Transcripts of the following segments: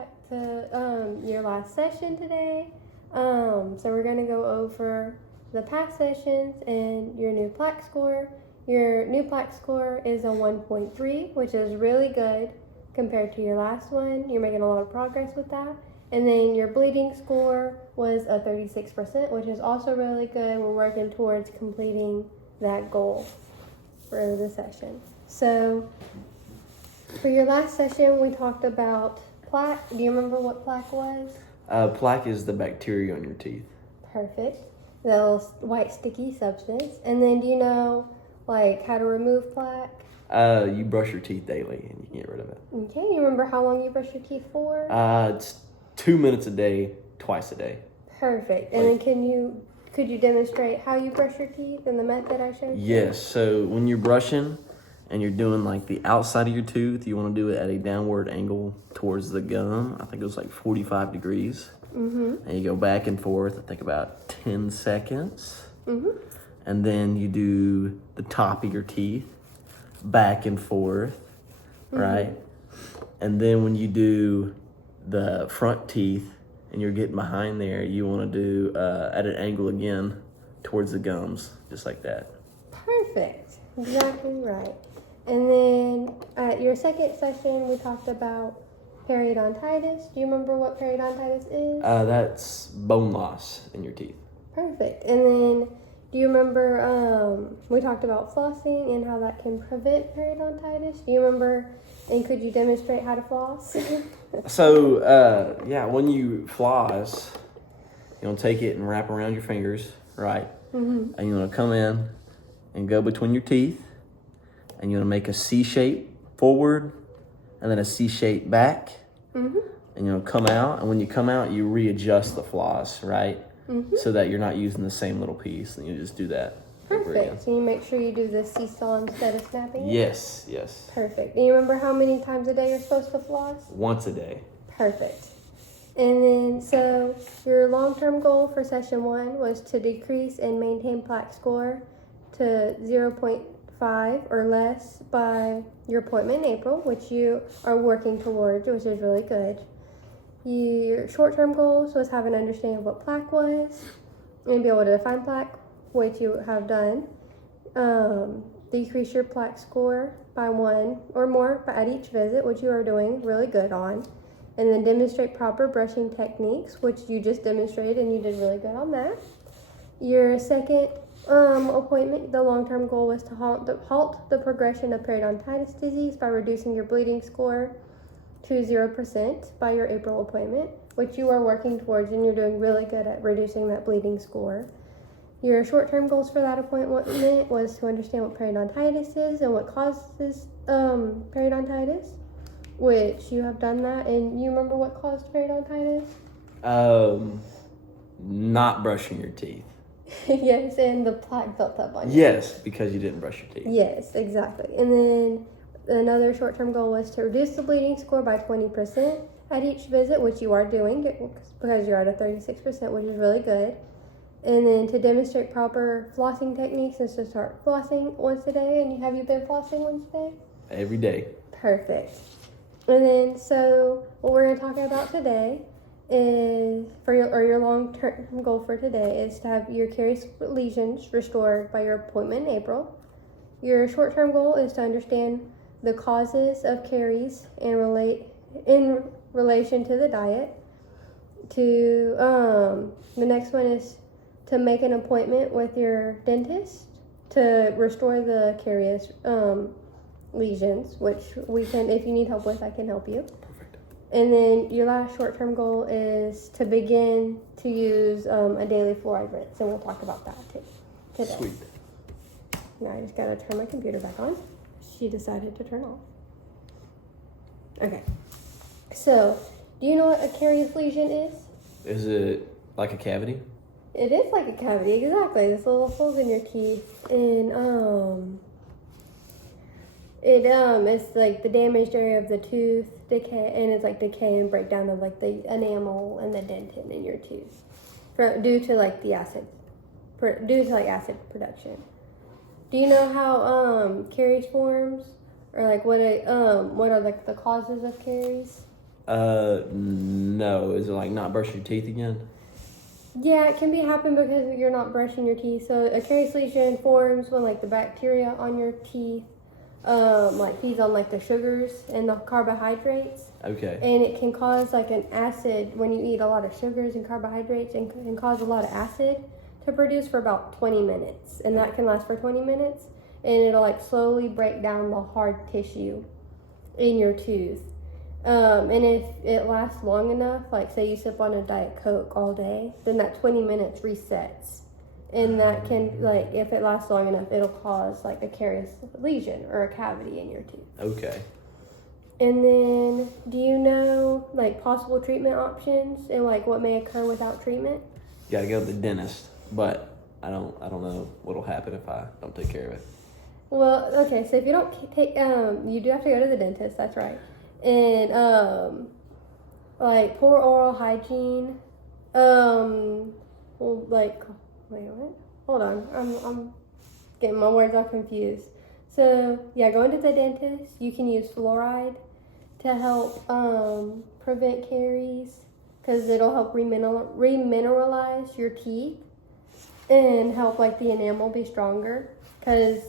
back to your last session today. So we're going to go over the past sessions and your new plaque score. Your new plaque score is a 1.3, which is really good compared to your last one. You're making a lot of progress with that. And then your bleeding score was a 36%, which is also really good. We're working towards completing that goal for the session. So for your last session, we talked about plaque. Do you remember what plaque was? Plaque is the bacteria on your teeth. Perfect. The little white sticky substance. And then do you know like how to remove plaque? You brush your teeth daily and you can get rid of it. Okay, you remember how long you brush your teeth for? It's 2 minutes a day, twice a day. Perfect. And then could you demonstrate how you brush your teeth and the method I showed you? Yes, so when you're brushing and you're doing like the outside of your tooth, you want to do it at a downward angle towards the gum. I think it was like 45 degrees. Mm-hmm. And you go back and forth, I think about 10 seconds. Mm-hmm. And then you do the top of your teeth back and forth, right? And then when you do the front teeth and you're getting behind there, you want to do at an angle again towards the gums, just like that. Perfect. Exactly right. And then at your second session, we talked about periodontitis. Do you remember what periodontitis is? That's bone loss in your teeth. Perfect. And then do you remember we talked about flossing and how that can prevent periodontitis? Do you remember, and could you demonstrate how to floss? So, when you floss, you want to take it and wrap around your fingers, right? Mm-hmm. And you want to come in and go between your teeth, and you want to make a C shape forward, and then a C shape back, and you want to come out. And when you come out, you readjust the floss, right? So that you're not using the same little piece, and you just do that. Perfect. So you make sure you do the seesaw instead of snapping it? Yes. Perfect. Do you remember how many times a day you're supposed to floss? Once a day. Perfect. And then, so your long-term goal for session 1 was to decrease and maintain plaque score to 0.5 or less by your appointment in April, which you are working towards, which is really good. Your short-term goals was have an understanding of what plaque was and be able to define plaque, which you have done. Decrease your plaque score by 1 or more at each visit, which you are doing really good on. And then demonstrate proper brushing techniques, which you just demonstrated and you did really good on that. Your second appointment, the long-term goal was to halt the progression of periodontitis disease by reducing your bleeding score to 0% by your April appointment, which you are working towards, and you're doing really good at reducing that bleeding score. Your short-term goals for that appointment was to understand what periodontitis is and what causes periodontitis, which you have done that. And you remember what caused periodontitis? Not brushing your teeth. Yes, and the plaque built up on you. Yes, because you didn't brush your teeth. Yes, exactly. And then another short-term goal was to reduce the bleeding score by 20% at each visit, which you are doing because you're at a 36%, which is really good. And then to demonstrate proper flossing techniques is to start flossing once a day. And have you been flossing once a day? Every day. Perfect. And then, so what we're going to talk about today is your long-term goal for today is to have your caries lesions restored by your appointment in April. Your short-term goal is to understand the causes of caries and in relation to the diet. The next one is to make an appointment with your dentist to restore the caries lesions, which we can, if you need help with, I can help you. Perfect. And then your last short-term goal is to begin to use a daily fluoride rinse, and we'll talk about that too today. Sweet. Now I just gotta turn my computer back on. She decided to turn off. Okay. So, do you know what a caries lesion is? Is it like a cavity? It is like a cavity, exactly. This little holes in your teeth, and it's like the damaged area of the tooth decay, and it's like decay and breakdown of like the enamel and the dentin in your tooth, due to acid production. Do you know how caries forms, or like what are like the causes of caries? No. Is it like not brushing your teeth again? Yeah, it can be happen because you're not brushing your teeth. So a caries lesion forms when like the bacteria on your teeth like feeds on like the sugars and the carbohydrates. Okay. And it can cause like an acid when you eat a lot of sugars and carbohydrates, and can cause a lot of acid to produce for about 20 minutes. And that can last for 20 minutes. And it'll like slowly break down the hard tissue in your tooth. And if it lasts long enough, like say you sip on a Diet Coke all day, then that 20 minutes resets. And that can, like, if it lasts long enough, it'll cause like a carious lesion or a cavity in your tooth. Okay. And then, do you know like possible treatment options and like what may occur without treatment? You gotta go to the dentist, but I don't know what'll happen if I don't take care of it. Well, okay, so if you don't take, you do have to go to the dentist. That's right. And like poor oral hygiene, well, like, wait, what? Hold on, I'm getting my words all confused. So yeah, going to the dentist, you can use fluoride to help prevent caries, because it'll help remineralize your teeth and help like the enamel be stronger, because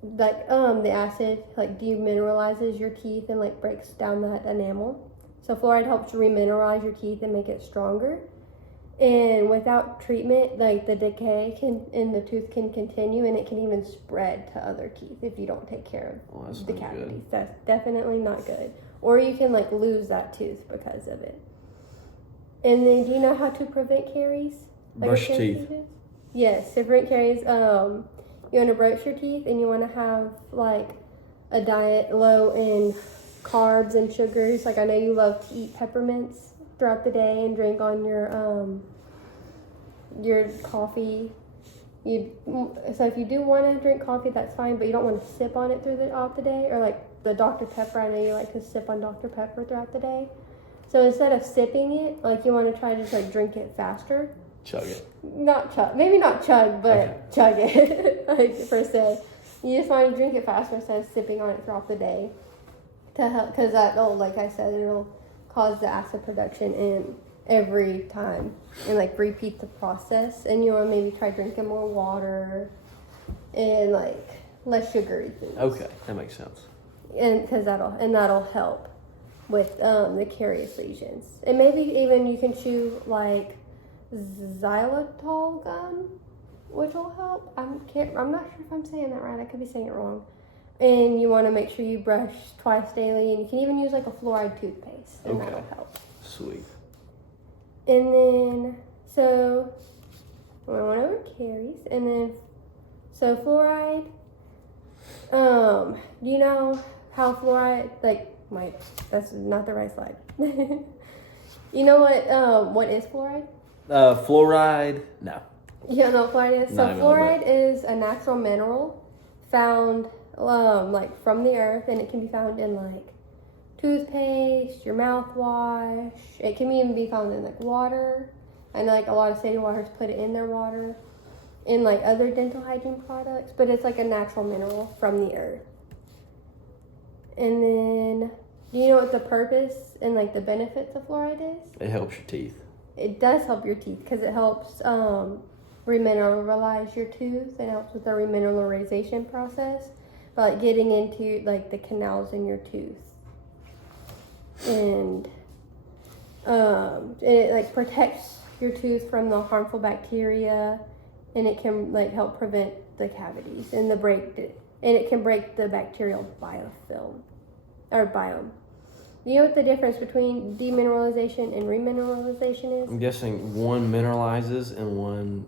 the acid like demineralizes your teeth and like breaks down that enamel. So fluoride helps remineralize your teeth and make it stronger. And without treatment, like the decay in the tooth can continue, and it can even spread to other teeth if you don't take care of the cavities. Good. That's definitely not good. Or you can like lose that tooth because of it. And then, do you know how to prevent caries? Brush your teeth. Yes, to prevent caries, you want to brush your teeth, and you want to have like a diet low in carbs and sugars. Like I know you love to eat peppermints throughout the day and drink on your coffee. So if you do want to drink coffee, that's fine, but you don't want to sip on it throughout the day. Or like the Dr. Pepper, I know you like to sip on Dr. Pepper throughout the day. So instead of sipping it, like you want to try to just like drink it faster. Chug it. Not chug, maybe not chug, but Okay. chug it, like per se. You just want to drink it faster instead of sipping on it throughout the day to help, because that'll, like I said, it'll cause the acid production in every time and like repeat the process. And you want to maybe try drinking more water and like less sugary foods. Okay, that makes sense. And because that'll help with the carious lesions. And maybe even you can chew like xylitol gum, which will help. I'm not sure if I'm saying that right. I could be saying it wrong. And you want to make sure you brush twice daily, and you can even use like a fluoride toothpaste, and that'll help. Sweet. And then, so we went over caries, and then, so fluoride. Do you know how fluoride? Like, wait, that's not the right slide. You know what is fluoride? Fluoride? No. You don't know what fluoride is? So fluoride is a natural mineral found like from the earth, and it can be found in like toothpaste, your mouthwash. It can even be found in like water. I know like a lot of city waters put it in their water, in like other dental hygiene products, but it's like a natural mineral from the earth. And then, do you know what the purpose and like the benefits of fluoride is? It helps your teeth. It does help your teeth because it helps remineralize your tooth. It helps with the remineralization process, by like getting into like the canals in your tooth. And it like protects your tooth from the harmful bacteria, and it can like help prevent the cavities and it can break the bacterial biofilm or biome. Do you know what the difference between demineralization and remineralization is? I'm guessing one mineralizes and one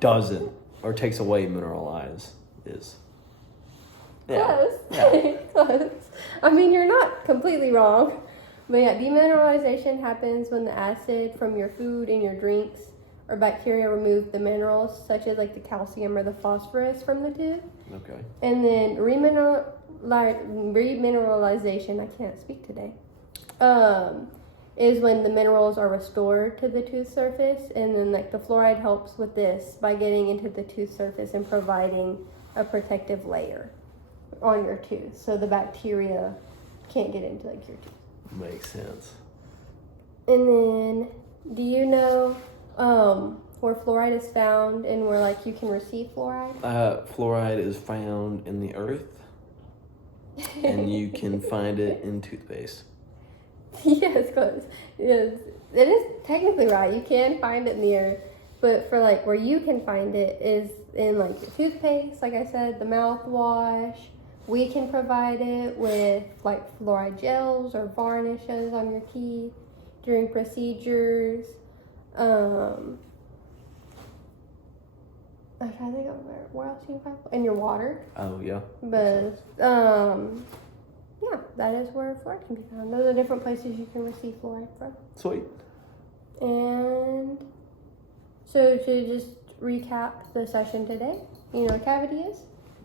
doesn't, or takes away mineralize is. Yeah. Close. Yeah. Close. I mean, you're not completely wrong. But yeah, demineralization happens when the acid from your food and your drinks or bacteria remove the minerals, such as like the calcium or the phosphorus from the tooth. Okay. And then remineralization, I can't speak today, is when the minerals are restored to the tooth surface. And then like the fluoride helps with this by getting into the tooth surface and providing a protective layer on your tooth, so the bacteria can't get into like your teeth. Makes sense. And then, do you know where fluoride is found and where like you can receive fluoride? Fluoride is found in the earth, and you can find it in toothpaste. Yes, close. Yes, it is technically right. You can find it in the earth, but for like where you can find it is in like your toothpaste, like I said, the mouthwash. We can provide it with like fluoride gels or varnishes on your teeth during procedures. I'm trying to think of where else you can find in your water. Oh yeah. But yeah, that is where fluoride can be found. Those are different places you can receive fluoride from. Sweet. And so to just recap the session today, you know what a cavity is?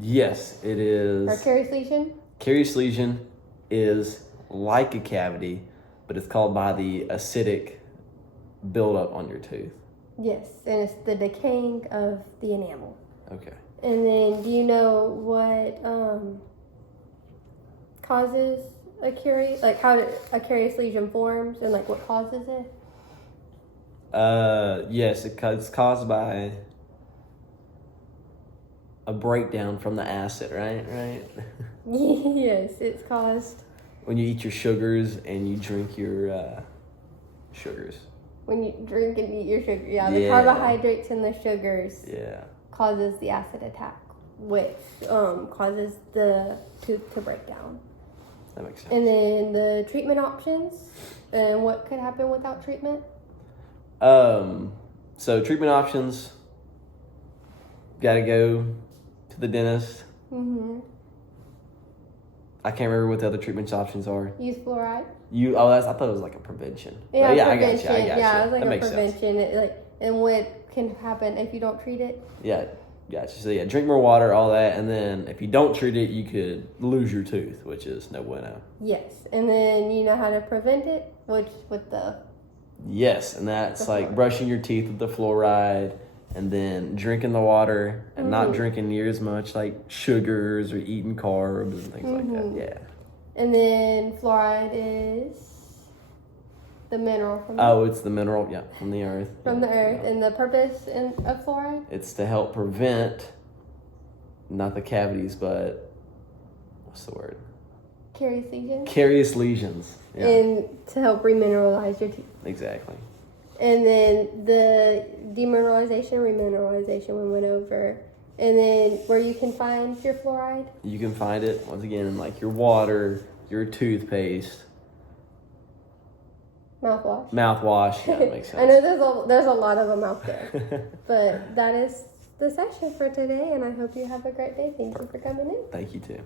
Yes, it is. Or carious lesion? Carious lesion is like a cavity, but it's called by the acidic buildup on your tooth. Yes, and it's the decaying of the enamel. Okay. And then do you know what causes a carious, like how a carious lesion forms and like what causes it? Yes, it's caused by a breakdown from the acid, right? Yes, it's caused When you eat your sugars and you drink your sugars. when you drink and eat your sugar. Yeah, the Yeah. carbohydrates and the sugars Yeah. causes the acid attack, which causes the tooth to break down. That makes sense. And then the treatment options and what could happen without treatment. So treatment options. Gotta go to the dentist. Mm-hmm. I can't remember what the other treatment options are. Use fluoride. I thought it was like a prevention. Yeah, But yeah, prevention. I got you. Yeah, it was like that a makes sense. prevention. It, like, and what can happen if you don't treat it? Yeah, gotcha. So yeah, drink more water, all that, and then if you don't treat it, you could lose your tooth, which is no bueno. Yes, and then you know how to prevent it, which with the Yes, and that's The like fluoride. brushing your teeth with the fluoride, and then drinking the water, and not Mhm. drinking near as much like sugars or eating carbs and things like Mhm. that. Yeah. and then fluoride is the mineral from Oh, it's the mineral, yeah, from the earth. the Yeah, earth, yeah. and the purpose of fluoride. It's to help prevent, not the cavities, but what's the word? Carious lesions. Carious lesions. Yeah, And to help remineralize your teeth. exactly. And then the demineralization, remineralization we went over. And then where you can find your fluoride. You can find it once again in like your water, your toothpaste, Mouthwash. mouthwash. Yeah, that makes I know sense. there's a lot of them out there. But that is the session for today, and I hope you have a great day. Thank you for coming in. Thank you too.